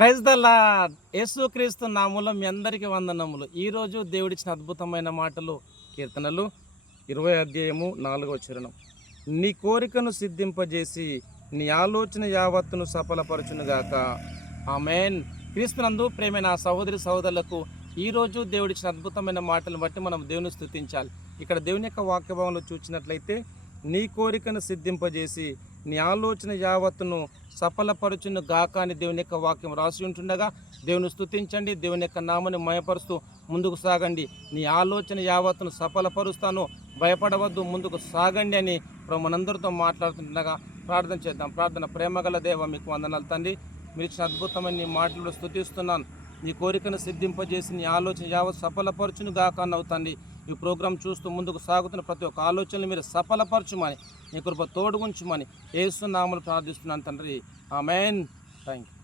Praise the lord. యేసుక్రీస్తు నామములో మీ అందరికీ వందనములు. ఈరోజు దేవుడిచ్చిన అద్భుతమైన మాటలు కీర్తనలు 20 అధ్యాయము 4వ చరణం. నీ కోరికను సిద్ధింపజేసి నీ ఆలోచన యావత్తును సఫలపరచునుగాక. ఆమేన్. క్రీస్తునందు ప్రేమైన సహోదరి సహోదరులకు ఈరోజు దేవుడిచ్చిన అద్భుతమైన మాటలను బట్టి మనం దేవుని స్తుతించాలి. ఇక్కడ దేవుని యొక్క వాక్యభావంలో చూసినట్లయితే నీ కోరికను సిద్ధింపజేసి నీ ఆలోచన యావత్తును సఫలపరచును గాక అని దేవుని యొక్క వాక్యం రాసి ఉంటుండగా దేవుని స్తుతించండి, దేవుని యొక్క నామని మయపరుస్తూ ముందుకు సాగండి. నీ ఆలోచన యావత్తును సఫలపరుస్తాను, భయపడవద్దు, ముందుకు సాగండి అని మనందరితో మాట్లాడుతుండగా ప్రార్థన చేద్దాం. ప్రార్థన. ప్రేమగల దేవ, మీకు వందనాలు తండ్రి. మీరు ఇచ్చిన అద్భుతమైన నీ మాటలు స్తుతిస్తున్నాను. నీ కోరికను సిద్ధింపజేసి నీ ఆలోచన యావత్ సఫలపరచును గాక అన్నావు తండ్రి. ఈ ప్రోగ్రాం చూస్తూ ముందుకు సాగుతున్న ప్రతి ఒక్క ఆలోచనలు మీరు సఫలపరచుమని, నీ కృప తోడుగుంచుమని యేసు నామములో ప్రార్థిస్తున్నాను తండ్రి. ఆమేన్. Thank you.